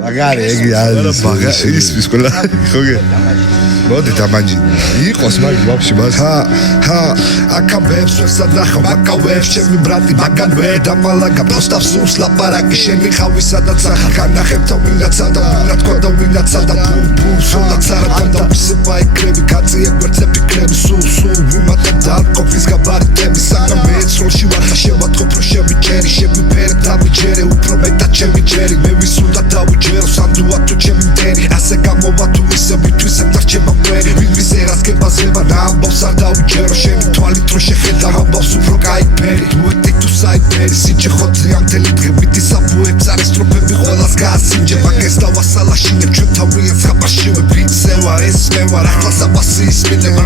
Magari ის ყველა ხოგე მოდი დამანჯი იყოს მაგ ვაფშე მას აკავებს სადახო აკავებს ჩემი ბრატი მაგანვე დამალაგა პოსტავს სულს ლაპარაკი შენი ხავი სადაც ახალ ნახებთან ვინაცა და ვინა თქვა და ვინაცა და ბუმ სულაც არა და ვისება იკრები კაცი ეგვერდზე ფიქრები სულ ვიმატა და კოფის გაბარიტები სანამ მეცროლში ვარ ხა შევატყობ რო შევიჭერი შევიფერებ დავიჯერე უფრო მეტად შევიჯერი მე ვისუნდა დავიჯერო სანდუა თუ ჩემი მტერი ასე გამოვა თუ ისე ვითვისებ და რჩება მტერი ვინ ვისერას გებაზება და ამბავს არ დავიჯერო შენი თვალით რო შეხედა ამბავს უფრო კაიფერი დუეტი თუ საიფერი სიჩე ხოთზე ამდელი დღებით ისაბუებ წარესტროფები ყველას გაასინჯებ აგეს დავასალაშინებ ჩვენ თავიანთ ხაპაშივე ვინცევა ეს მევა ახლა საბასი ისმინება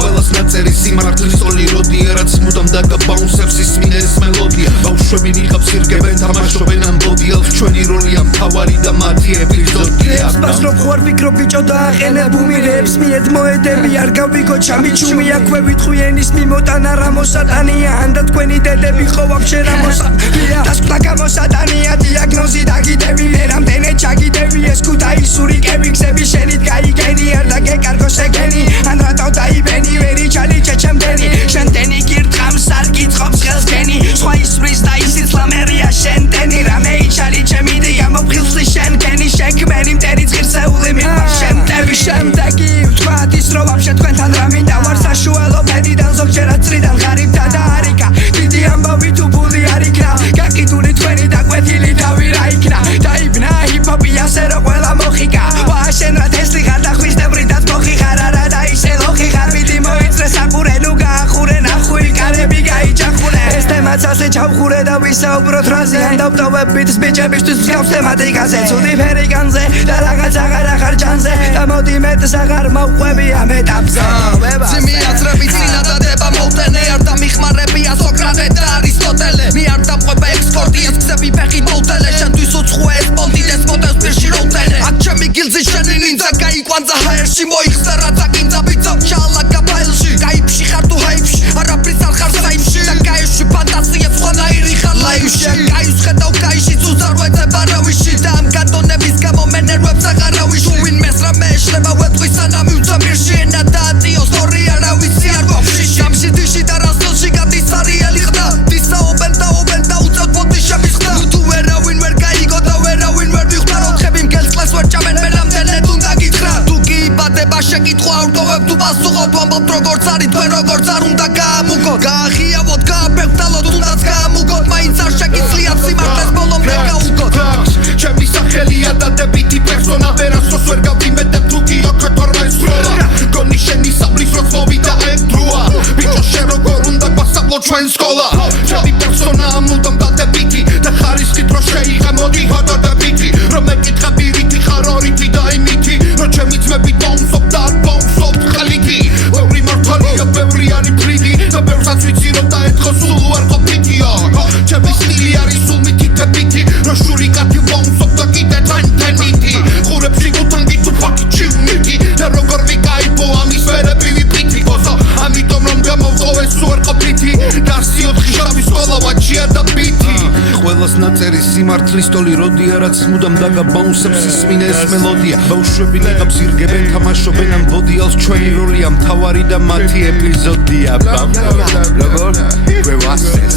ყველას ნაწერი სიმართლის სოლი როდია რაც მუდამ დაგაბაუნსებს ისმინე ეს მელოდია ბავშვები ნიღაბს ირგებენ თამაშობენ ამ ბოდიელს ჩვენი როლია მთავარი და მათი ეპიზოდია ბასრობ ხوار ფიქრობ ბიჭო დააყენებ უმირებს მიედ მოედები არ გავიგო ჩამიჩუმი აქვე ვიტყვი ენის მიმოტანა რა მოსატანია ანდა თქვენი დედები ხო ვაფშე რა მოსატანია დასკვნა გამოსატანია დიაგნოზი დაგიდები მე რამდენად ჩაგიდები ეს ქუთაისური კები გზები შენით გაიგენი არ დაგეკარგო შეგენი ან რატო დაიბენი ვერი ჩალი ჩეჩემდენი შენდენი გირტყამს არ გიწყობს ხელს გენი სხვა ისმრის და ისიც ლამერია შენდენი რამე იჩალი ჩემი დია მოფხილსი შენ გენი შეკმენი მტერი ღირსეული მიყვა შემტევი შემდეგი ვთქვათ ის რომ ვაფშე თქვენთან რა მინდა ვარ საშუალო ბედიდან ზოგჯერად წრიდან ღარიბთა და არიკა დიდი ამბავი თუ ბული არ იქნა გაკიდული თქვენი დაკვეთილი თავი რა იქნა დაიბნა ჰიპ-ჰოპი ასე რომ ყველა მოხიკა ვა შენ რა თესლი ხარ და ხვისებრიდაც მოხი ხარ არა და ისე ლოხი ხარ ვიდი მოიწრე საყურე ნუ გაახურე ნახვი კარები გაიჭახურე ეს თემაც ასე ჩავხურე და ვისაუბროთ რაზე ან დავტოვებ ბიტს ბიჭებისთვის მსგავს თემატიკაზე ცუდი ფერიკანზე და რაღაც აღარა ხარ ჯანზე და მოდი მეტს აღარ მოვყვები ამ ეტაპზე ძიმი აზრები წინადადება მოვტენე არ დამიხმარებია სოკრატე და არისტოტელე მე არ დამყვება ექსპორტიას გზები ფეხი მოვტელე შენთვის უცხოა ეს პონტინეს მოდელს პირში როუტელე აქ ჩემი გილზი შენი ნინძა გაიკვანძა ჰაერში მოიხსნა რაც აკინძა ბიცავ ჩალაგა ფაილში გაიფში ხარ თუ ჰაიფში არაფრის არ ხარ საიფში და გაიში ფანტაზიებს ხონაირი ხარ ლაივში გაის ხედავ გაიში ზუზარვეძებ არავიში და ამ გატონების გამო მე ნერვებს აღარავიში ვინმეს რამე ეშლება ვეთყვის სანამ მივწვა მირში ენა დაატიო სწორი არავისი არ გვაქვს შამში დიში და რასტილში გადის არიელი ხდა დისაობენ და უწევთ ბოდიშების ხდა თუ ვერავინ ვერ გაიგო და ვერავინ ვერ ვიხდა როთხები მგელს კლას ვერ ჭამენ მე რამდენად უნდა გითხრა თუ კი იბადება შეკითხვა ავტოვებ თუ პასუხობ ვამბობთ როგორც არის თქვენ როგორც არ უნდა გაამუქოთ გაახიავოთ გააბეღდალოთ თუნდაც გაამუქოთ მაინც არ შეგიძლიათ სიმართლეს ბოლომდე გაუგოთ ჩემი სახელია და დებითი პერსონა ვერასდროს ვერ გავიმეტებ თუ კი ოქროთ ორმეს სროლა გონი შენი საბლის როც მოვიდა ეგდროა ბიჭო შენ როგორ უნდა გვასწავლო ჩვენ სკოლა ჩემი პერსონა ამუდამ დადებითი და ხარისხით რო შეიღე მოდი ჰოდოდებითი რომ მეკითხა პირითი ხარ ორითი და იმითი რო ჩემი ძმები ბონსობ და არ ბონსობ ხალითი ბევრი მართალია ბევრი არის ფრიდი და ბევრსაც ვიცი რომ დაეთხო სულ არ ყოფითია ჩემი სტილი არის სულ მითითებითი რო შურიკათი ბონსობ და კიდე თანთენითი ხურებში გუთანგი თუ ფაკი ჩივნითი და როგორ ვიკაიფო ამის ვერები ვიფითი გოსო ამიტომ რომ გამოვყოვე სულ არ ყოფითი და 4 შაბის სკოლა ვაჩია და ბითი ყველას ნაწერი სიმართლის ტოლი როდია რაც მუდამ დაგაბაუნსებს ისმინე ეს მელოდია ბავშვები ნიღაბს ირგებენ თამაშობენ ამ ბოდიელს ჩვენი როლია მთავარი და მათი ეპიზოდია როგორ გვევასეს